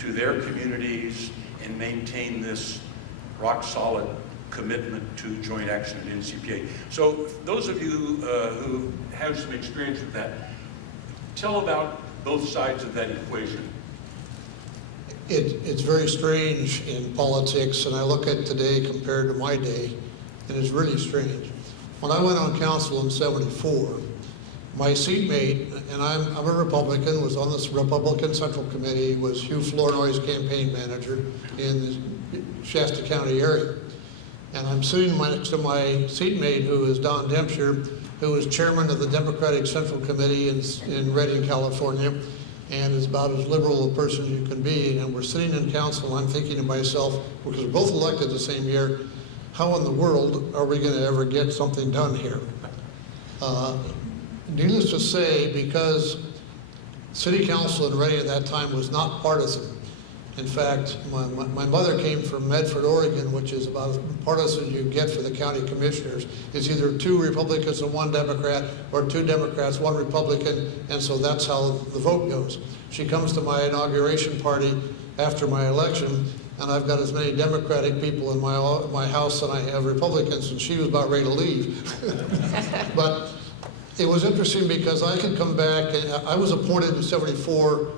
to their communities and maintain this rock-solid commitment to joint action at NCPA. So those of you who have some experience with that, tell about both sides of that equation. It's very strange in politics, and I look at today compared to my day, and it's really strange. When I went on council in '74, my seatmate, and I'm a Republican, was on this Republican Central Committee, was Hugh Flournoy's campaign manager in the Shasta County area. And I'm sitting next to my seatmate, who is Don Dempster, who is chairman of the Democratic Central Committee in Redding, California, and is about as liberal a person you can be. And we're sitting in council, and I'm thinking to myself, because we're both elected the same year, how in the world are we going to ever get something done here? Needless to say, because city council in Redding at that time was not partisan. In fact, my mother came from Medford, Oregon, which is about as partisan as you get for the county commissioners. It's either 2 Republicans and 1 Democrat, or 2 Democrats, 1 Republican, and so that's how the vote goes. She comes to my inauguration party after my election, and I've got as many Democratic people in my house than I have Republicans, and she was about ready to leave. But it was interesting because I could come back, and I was appointed in '74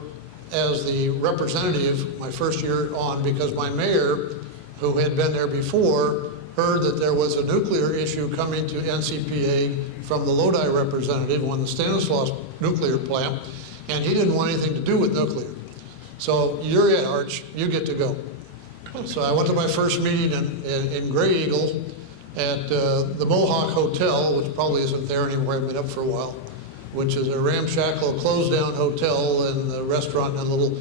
as the representative my first year on, because my mayor, who had been there before, heard that there was a nuclear issue coming to NCPA from the Lodi representative on the Stanislaus nuclear plant, and he didn't want anything to do with nuclear. So you're it, Arch, you get to go. So I went to my first meeting in Gray Eagle at the Mohawk Hotel, which probably isn't there anymore, I've been up for a while, which is a ramshackle, closed-down hotel, and the restaurant and a little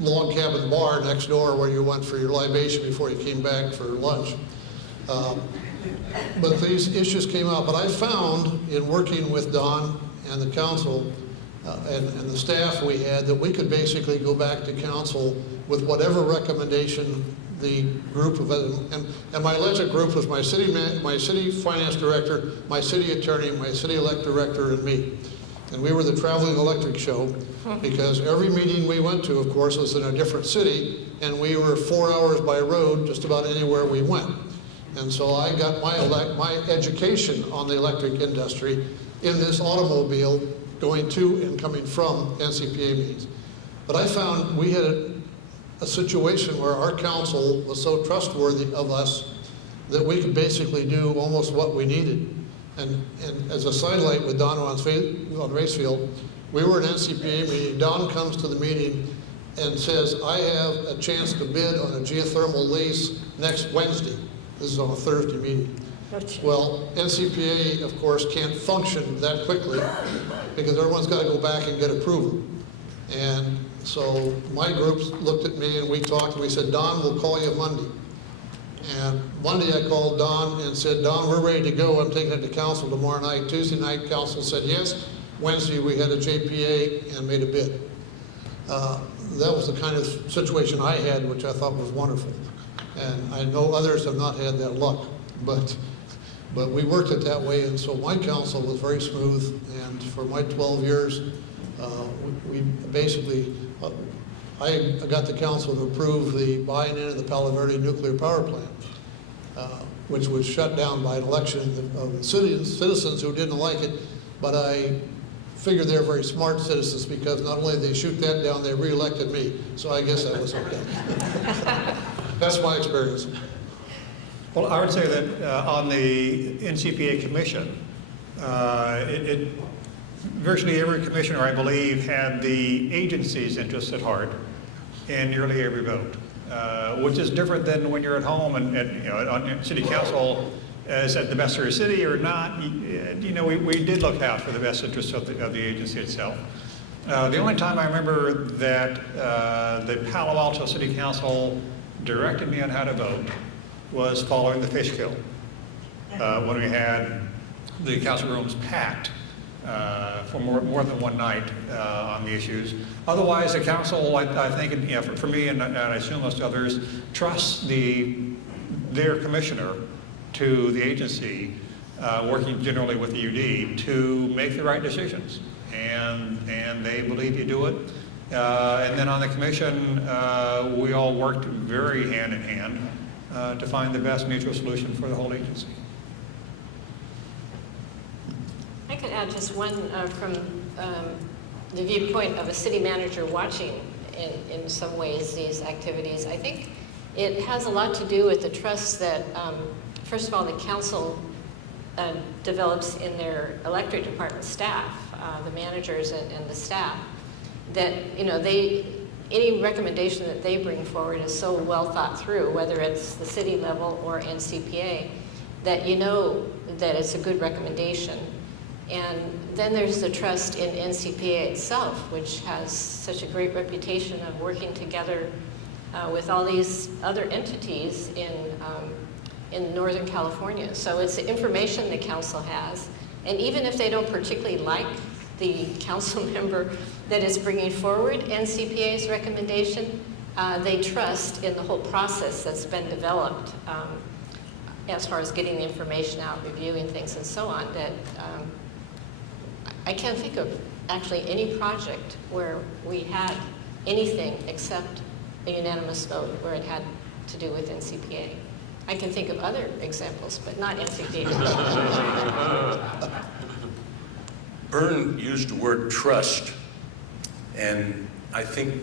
log cabin bar next door where you went for your libation before you came back for lunch. But these issues came out. But I found, in working with Don and the council and the staff we had, that we could basically go back to council with whatever recommendation the group of, and my elected group was my city finance director, my city attorney, my city elect director, and me. And we were the traveling electric show, because every meeting we went to, of course, was in a different city, and we were 4 hours by road just about anywhere we went. And so I got my education on the electric industry in this automobile going to and coming from NCPA meetings. But I found we had a situation where our council was so trustworthy of us that we could basically do almost what we needed. And as a sidelight with Don on Racefield, we were at an NCPA meeting. Don comes to the meeting and says, I have a chance to bid on a geothermal lease next Wednesday. This is on a Thursday meeting. Well, NCPA, of course, can't function that quickly because everyone's got to go back and get approval. And so my group looked at me and we talked and we said, Don, we'll call you Monday. And Monday I called Don and said, Don, we're ready to go. I'm taking it to council tomorrow night. Tuesday night, council said yes. Wednesday we had a JPA and made a bid. That was the kind of situation I had, which I thought was wonderful. And I know others have not had that luck, but we worked it that way. And so my council was very smooth. And for my 12 years, we basically, I got the council to approve the buying in of the Palo Verde nuclear power plant, which was shut down by an election of citizens who didn't like it. But I figured they're very smart citizens because not only did they shoot that down, they re-elected me. So I guess that was okay. That's my experience. Well, I would say that on the NCPA commission, virtually every commissioner, I believe, had the agency's interests at heart in nearly every vote, which is different than when you're at home and on city council, is that the best for a city or not? You know, we did look out for the best interests of the agency itself. The only time I remember that the Palo Alto City Council directed me on how to vote was following the fish kill, when we had the council rooms packed for more than one night on the issues. Otherwise, the council, I think, for me and I assume most others, trusts their commissioner to the agency, working generally with the UD, to make the right decisions. And they believe you do it. And then on the commission, we all worked very hand in hand to find the best mutual solution for the whole agency. I could add just one from the viewpoint of a city manager watching in some ways these activities. I think it has a lot to do with the trust that, first of all, the council develops in their electric department staff, the managers and the staff, that, you know, any recommendation that they bring forward is so well thought through, whether it's the city level or NCPA, that you know that it's a good recommendation. And then there's the trust in NCPA itself, which has such a great reputation of working together with all these other entities in Northern California. So it's the information the council has, and even if they don't particularly like the council member that is bringing forward NCPA's recommendation, they trust in the whole process that's been developed as far as getting the information out, reviewing things, and so on, that I can't think of actually any project where we had anything except a unanimous vote where it had to do with NCPA. I can think of other examples, but not NCPA. Byrne used the word trust, and I think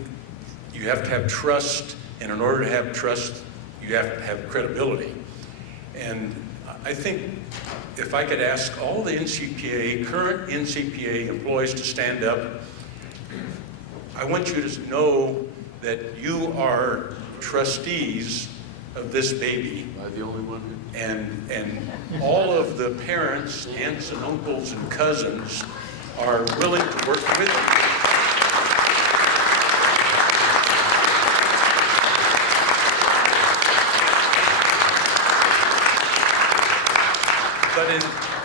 you have to have trust, and in order to have trust, you have to have credibility. And I think if I could ask all the NCPA, current NCPA employees to stand up, I want you to know that you are trustees of this baby. Am I the only one? And all of the parents, aunts and uncles and cousins are willing to work with you.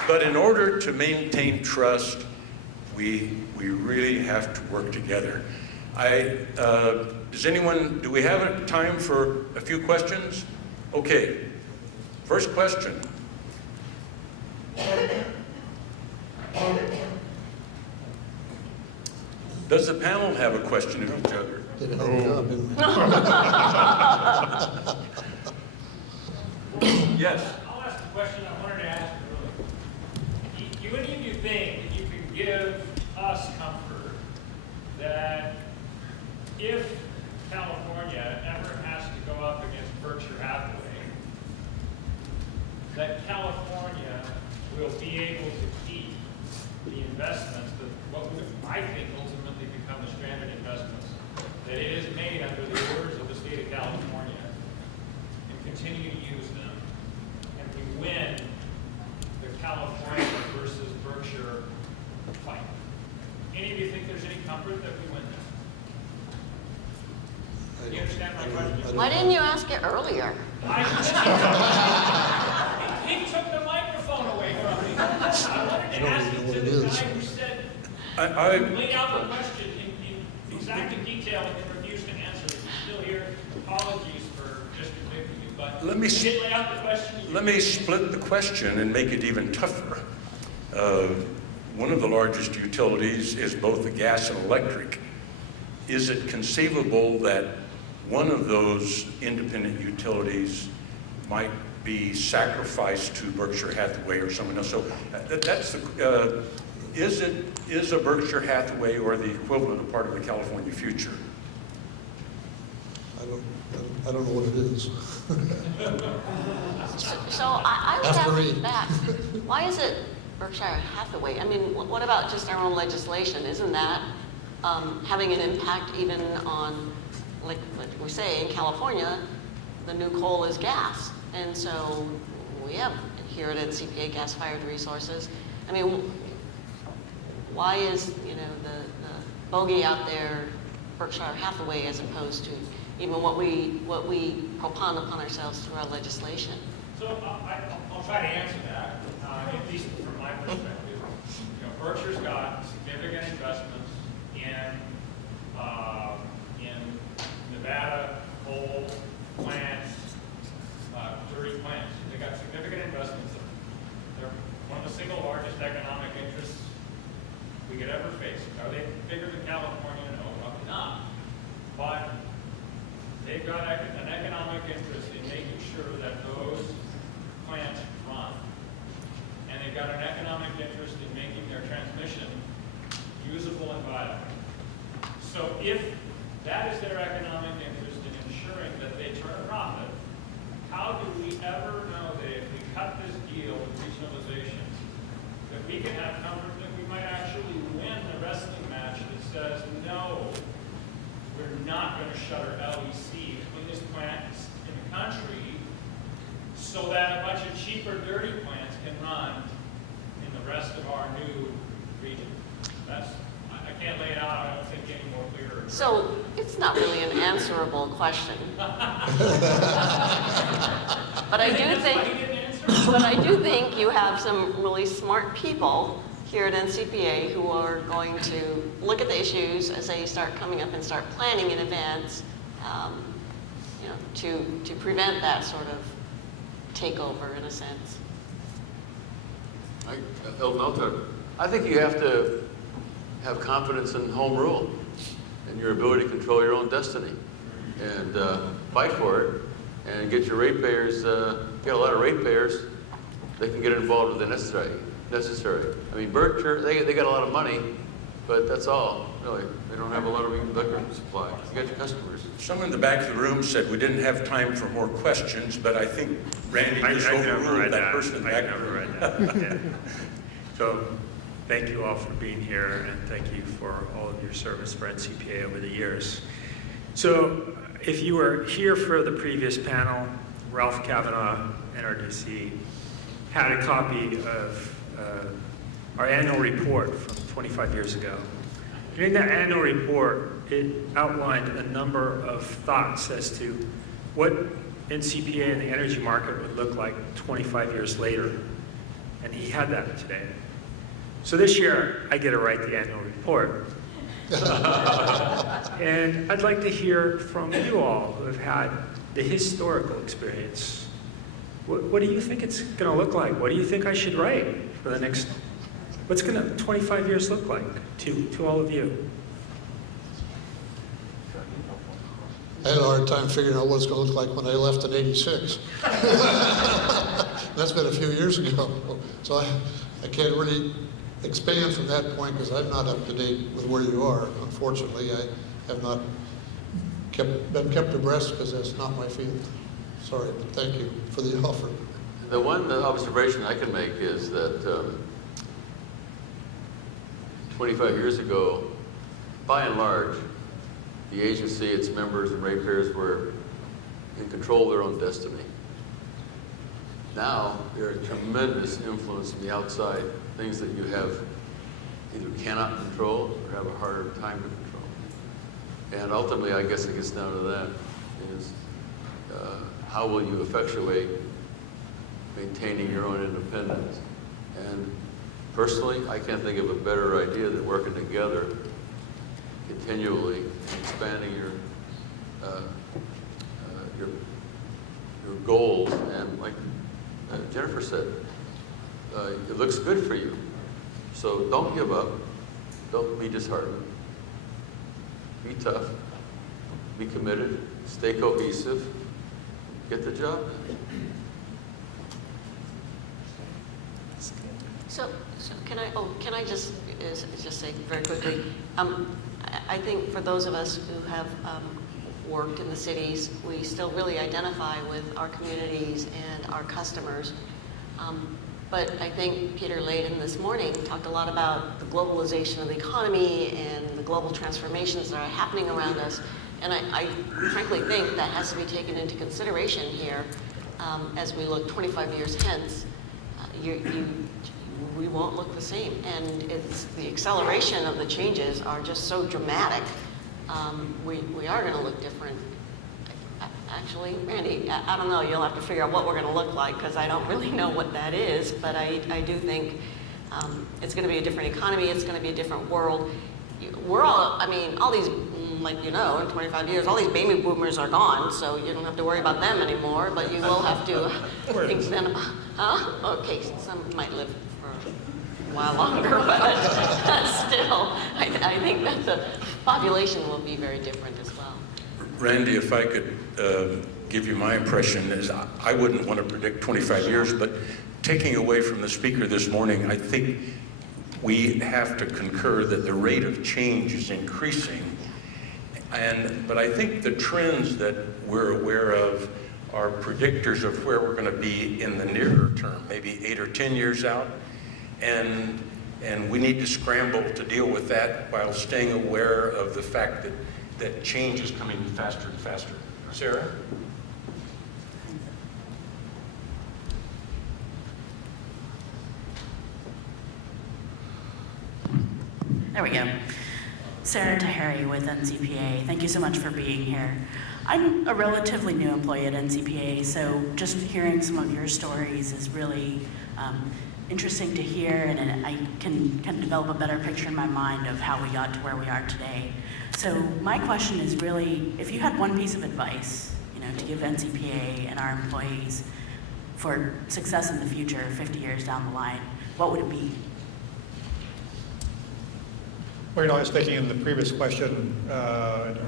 But in order to maintain trust, we really have to work together. Do we have time for a few questions? Okay, first question. Does the panel have a question of each other? Did a hell of a job, didn't we? Yes. I'll ask the question I wanted to ask earlier. Do any of you think that you can give us comfort that if California ever has to go up against Berkshire Hathaway, that California will be able to keep the investments, that what I think ultimately become the stranded investments, that it is made under the orders of the state of California, and continue to use them, and we win the California versus Berkshire fight? Any of you think there's any comfort that we win that? Do you understand my question? Why didn't you ask it earlier? He took the microphone away from me. I wanted to ask it to the guy who said, laid out the question in exact detail and then refused to answer it. He's still here. Apologies for just convicting you, but Let me you did lay out the question. Let me split the question and make it even tougher. One of the largest utilities is both the gas and electric. Is it conceivable that one of those independent utilities might be sacrificed to Berkshire Hathaway or someone else? So that's the, is a Berkshire Hathaway or the equivalent a part of the California future? I don't know what it is. So I would Have to ask read. back, why is it Berkshire Hathaway? I mean, what about just our own legislation? Isn't that having an impact even on, like we say, in California, the new coal is gas. And so we have here at NCPA gas-fired resources. I mean, why is, you know, the bogey out there Berkshire Hathaway as opposed to even what we propon upon ourselves through our legislation? So I'll try to answer that, at least from my perspective. You know, Berkshire's got significant investments in Nevada coal plants, dirty plants. They got significant investments. They're one of the single largest economic interests we could ever face. Are they bigger than California? No, probably not. they've got an economic interest in making sure that those plants run. And they've got an economic interest in making their transmission usable and viable. So if that is their economic interest in ensuring that they turn a profit, how do we ever know that if we cut this deal with regionalizations, that we can have comfort that we might actually win the wrestling match that says, no, we're not going to shutter LEC, the cleanest plants in the country, so that a bunch of cheaper, dirty plants can run in the rest of our new region. I can't lay it out, I don't think, any more clearer. So it's not really an answerable question. But I do That's why he think, didn't answer. but I do think you have some really smart people here at NCPA who are going to look at the issues as they start coming up and start planning in advance, you know, to prevent that sort of takeover in a sense. I think you have to have confidence in home rule and your ability to control your own destiny and fight for it and get your ratepayers, get a lot of ratepayers that can get involved with the necessary. I mean, Berkshire, they got a lot of money, but that's all, really. They don't have a lot of liquor supply. You got your customers. Someone in the back of the room said we didn't have time for more questions, but I think Randy just overruled that person in the back of the room. Yeah. So, thank you all for being here, and thank you for all of your service for NCPA over the years. So, if you were here for the previous panel, Ralph Kavanaugh, NRDC, had a copy of our annual report from 25 years ago. And in that annual report, it outlined a number of thoughts as to what NCPA and the energy market would look like 25 years later. And he had that today. So this year, I get to write the annual report. And I'd like to hear from you all who have had the historical experience. What do you think it's going to look like? What do you think I should write for the next, what's going to 25 years look like to all of you? I had a hard time figuring out what it's going to look like when I left in '86. That's been a few years ago. So I can't really expand from that point because I'm not up to date with where you are. Unfortunately, I have not been kept abreast because that's not my field. Sorry, but thank you for the offer. The one observation I can make is that 25 years ago, by and large, the agency, its members and ratepayers were in control of their own destiny. Now, there are tremendous influence from the outside, things that you have either cannot control or have a harder time to control. And ultimately, I guess it gets down to that, is how will you effectuate maintaining your own independence? And personally, I can't think of a better idea than working together continually and expanding your goals. And like Jennifer said, it looks good for you. So don't give up. Don't be disheartened. Be tough. Be committed. Stay cohesive. Get the job done. So can I just say very quickly, I think for those of us who have worked in the cities, we still really identify with our communities and our customers. But I think Peter Layden this morning talked a lot about the globalization of the economy and the global transformations that are happening around us. And I frankly think that has to be taken into consideration here as we look 25 years hence. We won't look the same. And it's the acceleration of the changes are just so dramatic. We are going to look different. Actually, Randy, I don't know. You'll have to figure out what we're going to look like because I don't really know what that is. But I do think it's going to be a different economy. It's going to be a different world. We're all, I mean, all these, like you know, in 25 years, all these baby boomers are gone, so you don't have to worry about them anymore. But you will have to think then about, okay, some might live for a while longer, but still, I think that the population will be very different as well. Randy, if I could give you my impression, is I wouldn't want to predict 25 years, but taking away from the speaker this morning, I think we have to concur that the rate of change is increasing. But I think the trends that we're aware of are predictors of where we're going to be in the nearer term, maybe 8 or 10 years out. And we need to scramble to deal with that while staying aware of the fact that change is coming faster and faster. Sarah? There we go. Sarah Tahiri with NCPA. Thank you so much for being here. I'm a relatively new employee at NCPA, so just hearing some of your stories is really interesting to hear, and I can develop a better picture in my mind of how we got to where we are today. So my question is really, if you had one piece of advice, to give NCPA and our employees for success in the future, 50 years down the line, what would it be? Well, I was thinking in the previous question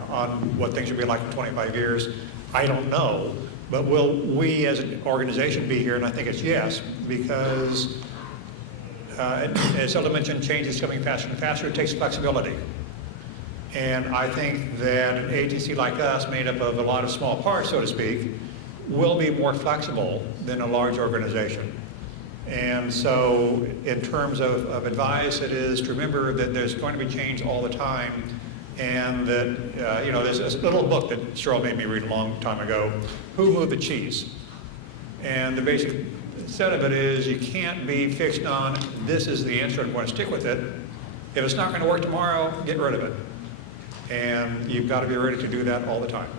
on what things should be like in 25 years. I don't know, but will we as an organization be here? And I think it's yes, because as Ella mentioned, change is coming faster and faster. It takes flexibility. And I think that an agency like us, made up of a lot of small parts, so to speak, will be more flexible than a large organization. And so in terms of advice, it is to remember that there's going to be change all the time, and that, there's this little book that Cheryl made me read a long time ago, Who Moved the Cheese? And the basic set of it is you can't be fixed on, this is the answer, I'm going to stick with it. If it's not going to work tomorrow, get rid of it. And you've got to be ready to do that all the time.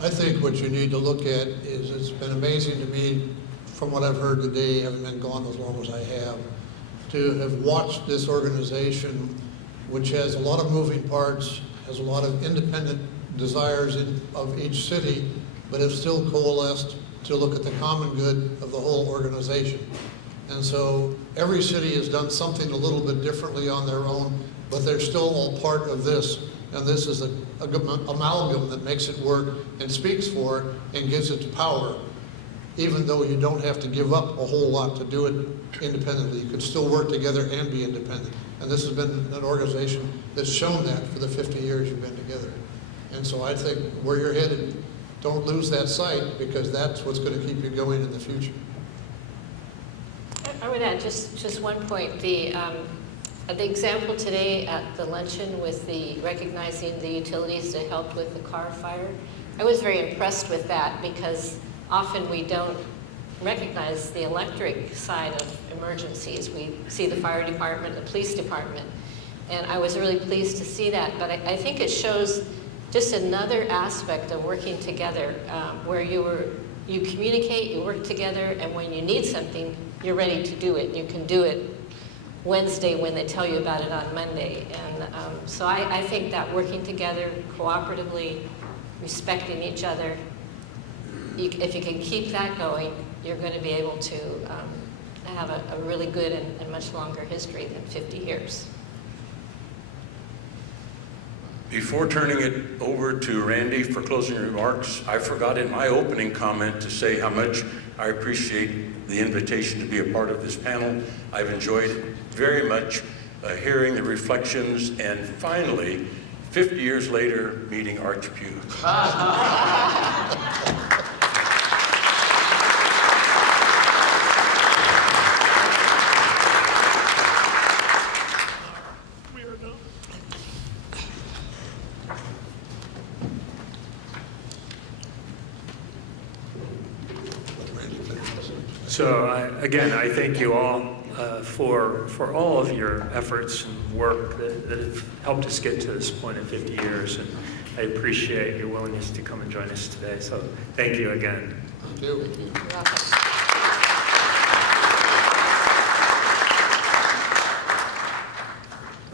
I think what you need to look at is, it's been amazing to me, from what I've heard today, having been gone as long as I have, to have watched this organization, which has a lot of moving parts, has a lot of independent desires of each city, but have still coalesced to look at the common good of the whole organization. And so every city has done something a little bit differently on their own, but they're still all part of this. And this is a amalgam that makes it work and speaks for it and gives it power, even though you don't have to give up a whole lot to do it independently. You could still work together and be independent. And this has been an organization that's shown that for the 50 years you've been together. And so I think where you're headed, don't lose that sight, because that's what's going to keep you going in the future. I would add just one point. The example today at the luncheon with the recognizing the utilities to help with the car fire, I was very impressed with that, because often we don't recognize the electric side of emergencies. We see the fire department, the police department, and I was really pleased to see that. But I think it shows just another aspect of working together, where you communicate, you work together, and when you need something, you're ready to do it. You can do it Wednesday when they tell you about it on Monday. And so I think that working together cooperatively, respecting each other, if you can keep that going, you're going to be able to have a really good and much longer history than 50 years. Before turning it over to Randy for closing remarks, I forgot in my opening comment to say how much I appreciate the invitation to be a part of this panel. I've enjoyed very much hearing the reflections, and finally, 50 years later, meeting Arch Pugh. So again, I thank you all for all of your efforts and work that have helped us get to this point in 50 years. And I appreciate your willingness to come and join us today. So thank you again. Thank you. You're welcome.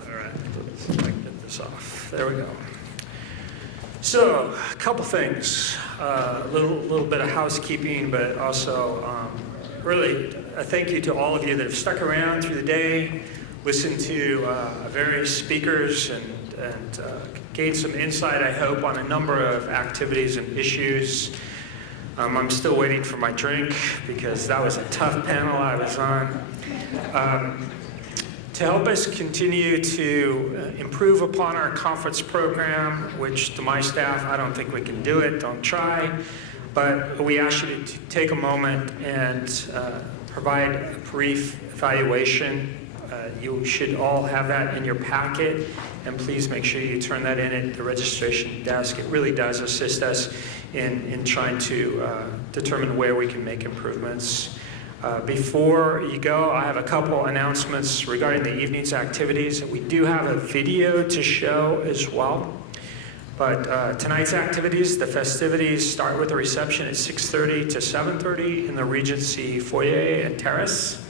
All right, let's see if I can get this off. There we go. So a couple things, a little bit of housekeeping, but also really a thank you to all of you that have stuck around through the day, listened to various speakers, and gained some insight, I hope, on a number of activities and issues. I'm still waiting for my drink because that was a tough panel I was on. To help us continue to improve upon our conference program, which to my staff, I don't think we can do it, don't try, but we ask you to take a moment and provide a brief evaluation. You should all have that in your packet, and please make sure you turn that in at the registration desk. It really does assist us in trying to determine where we can make improvements. Before you go, I have a couple announcements regarding the evening's activities. We do have a video to show as well. But tonight's activities, the festivities, start with a reception at 6:30 to 7:30 in the Regency foyer and terrace.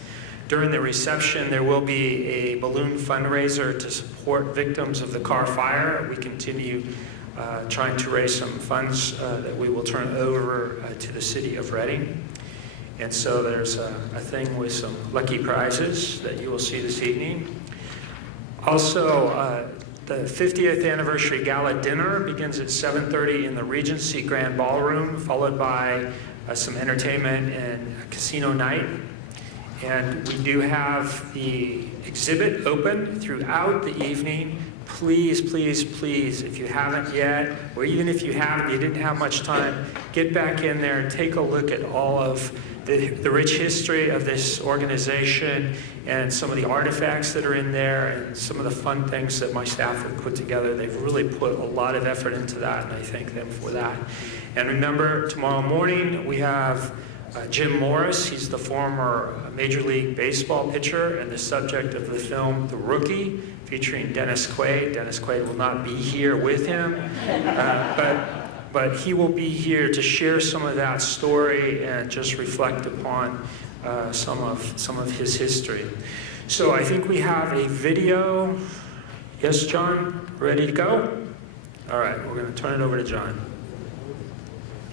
During the reception, there will be a balloon fundraiser to support victims of the Carr Fire. We continue trying to raise some funds that we will turn over to the city of Reading. And so there's a thing with some lucky prizes that you will see this evening. Also, the 50th anniversary gala dinner begins at 7:30 in the Regency Grand Ballroom, followed by some entertainment and a casino night. And we do have the exhibit open throughout the evening. Please, please, please, if you haven't yet, or even if you haven't, you didn't have much time, get back in there and take a look at all of the rich history of this organization and some of the artifacts that are in there and some of the fun things that my staff have put together. They've really put a lot of effort into that, and I thank them for that. And remember, tomorrow morning we have Jim Morris. He's the former Major League Baseball pitcher and the subject of the film The Rookie, featuring Dennis Quaid. Dennis Quaid will not be here with him, but he will be here to share some of that story and just reflect upon some of his history. So I think we have a video. Yes, John, ready to go? All right, we're going to turn it over to John.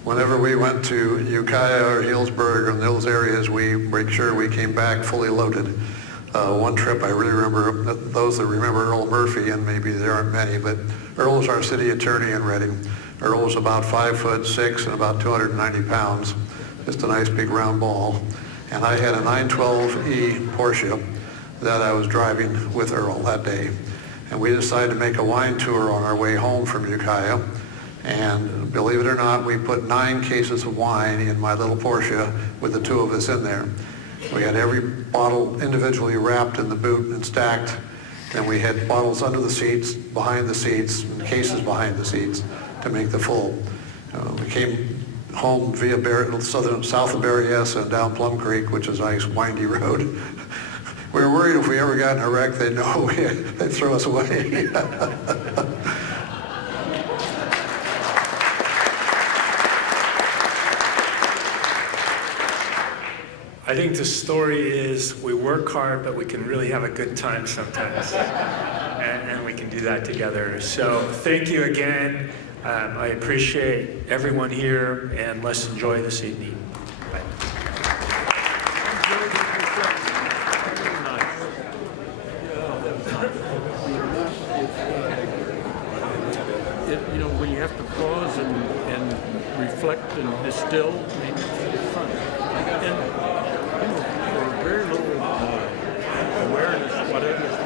Whenever we went to Ukiah or Healdsburg or those areas, we make sure we came back fully loaded. One trip I really remember, those that remember Earl Murphy, and maybe there aren't many, but Earl was our city attorney in Reading. Earl was about 5'6" and about 290 pounds, just a nice big round ball. And I had a 912E Porsche that I was driving with Earl that day. And we decided to make a wine tour on our way home from Ukiah. And believe it or not, we put 9 cases of wine in my little Porsche with the 2 of us in there. We had every bottle individually wrapped in the boot and stacked. And we had bottles under the seats, behind the seats, and cases behind the seats to make the full. We came home via south of Berryessa and down Plum Creek, which is a nice windy road. We were worried if we ever got in a wreck, they'd know they'd throw us away. I think the story is we work hard, but we can really have a good time sometimes. and we can do that together. So thank you again. I appreciate everyone here, and let's enjoy this evening. Bye. You know, when you have to pause and reflect and distill, I mean, it's fun. And, you know, for very little awareness, whatever